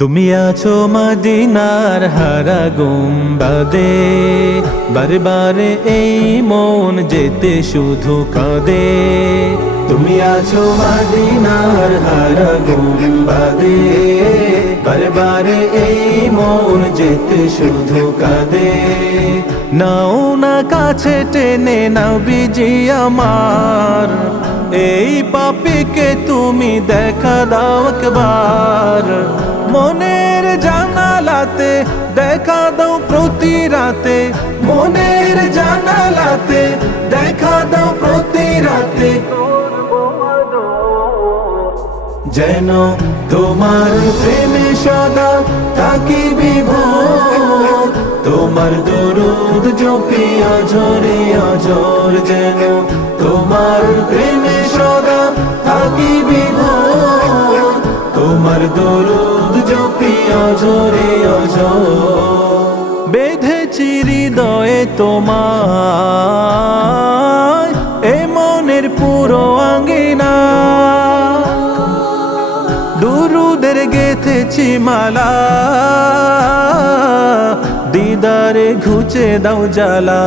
তুমি আছো মদিনার হারা গুম্বাদে, বারে বারে এই মন যেতে শুধু কাঁদে। তুমি আছো মদিনার হারা গুম্বাদে, বারে বারে এই মন যেতে শুধু কাঁদে। নাও না কাছে টেনে নাও বিজি আমার, এই পাপীকে তুমি দেখা দাও একবার। মনের জানালাতে দেখা দাও প্রতি রাতে, মনের জানালাতে দেখা দাও প্রতি রাতে। যেন তোমার প্রেমে সদা থাকি বিভোর, তোমার দরুদ জপি অঝরে অঝর। যেন তোমার প্রেমে সদা থাকি বিভোর, তোমার দরুদ জপি অঝরে অঝর। বেঁধেছি হৃদয়ে তোমার এ মনের পুরো আঙ্গিনা, দুরুদের গেথেছি মালা, দিদারে ঘুচে দাও জ্বালা।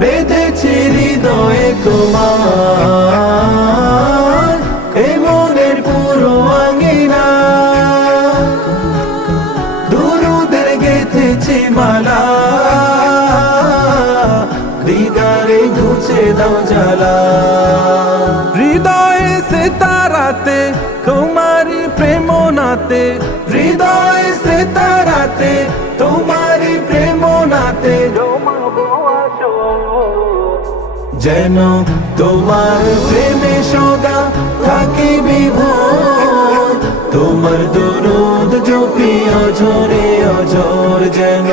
বেঁধেছি হৃদয়ে তোমার এই মনের পুরো আঙ্গিনা, দুরুদের গেথেছি মালা, দিদারে ঘুচে দাও জ্বালা। হৃদয়ে সে তারাতে তোমারি প্রেম নাতে, হৃদয়ে সে তারাতে তোমারি প্রেম নাতে। যেন তোমার প্রেমে সদা থাকি বিভোর, তোমার দরুদ জপি অঝরে অঝর। যেন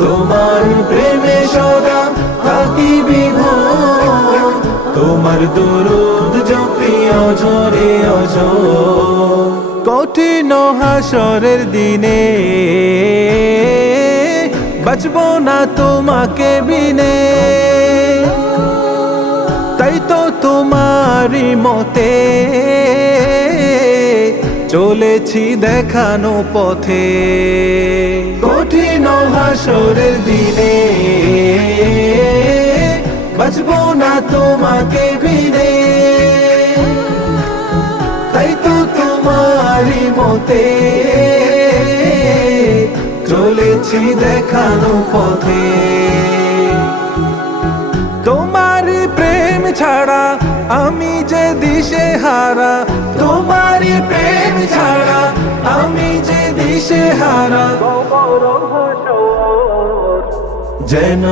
তোমার প্রেমে সদা থাকি বিভোর, তোমার দরুদ জপি অঝরে অঝর। কঠিন হাসরের দিনে বাঁচবো না তোমাকে বিনে, তাই তো তোমারই মতে চলেছি দেখানো পথে। কঠিন হাসরের দিনে বাঁচবো না তোমাকে বিনে, তাই তো তোমারই মতে চলেছি দেখানো পথে। তোমারই প্রেম ছাড়া আমি যে দিশে হারা, তোমারই প্রেম ছাড়া আমি যে দিশে হারা। যেন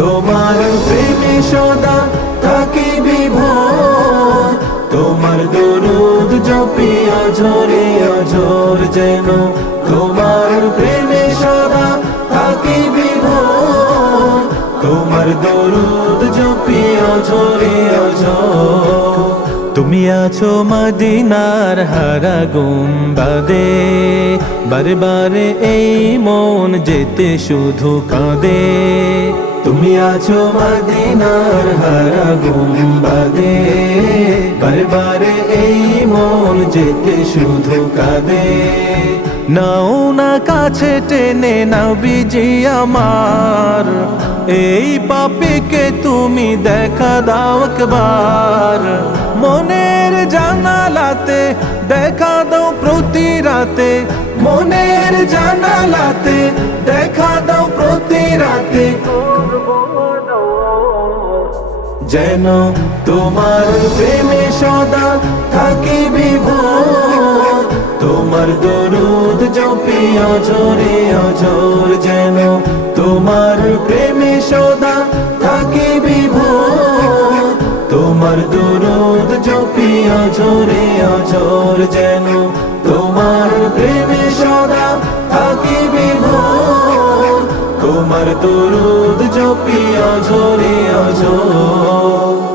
তোমার প্রেমে সদা থাকি বিভোর, তোমার দরুদ জপি অঝরে অঝর। যেন তোমার প্রেমে সদা থাকি বিভোর, তোমার দরুদ জপি অঝরে অঝর। তুমি আছো মদিনার হারা গুম্বাদে, বারে বারে এই মন যেতে শুধু কাঁদে। তুমি আছো মদিনার হারা গুম্বাদে, বারে বারে এই মন যেতে শুধু কাঁদে। নাও না কাছে টেনে নাও বিজি আমার, এই পাপীকে তুমি দেখা দাও একবার। মনের জানালাতে দেখা দাও প্রতি রাতে, মনের জানালাতে দেখা দাও প্রতি রাতে। যেন তোমার প্রেমে সদা থাকি বিভোর, তোমার দরুদ জপি অঝরে অঝর। যেন তোমার প্রেমে সদা থাকি বিভোর, তোমার দরুদ জপি অঝরে অঝর। যেন তোমার প্রেমে সদা থাকি বিভোর, তোমার দরুদ জপি অঝরে অঝর।